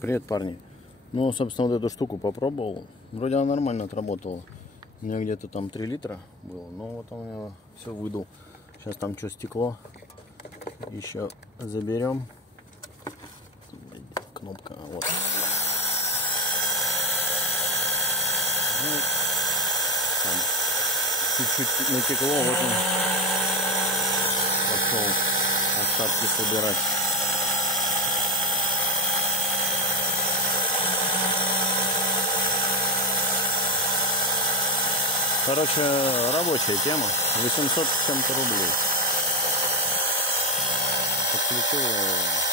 Привет, парни. Ну, собственно, вот эту штуку попробовал. Вроде она нормально отработала. У меня где-то там 3 литра было. Но вот он меня все выдул. Сейчас там что, стекло еще заберем. Кнопка, вот. Ну, там чуть-чуть натекло, вот он пошел остатки собирать. Короче, рабочая тема. 800 с чем-то рублей. Подключил его.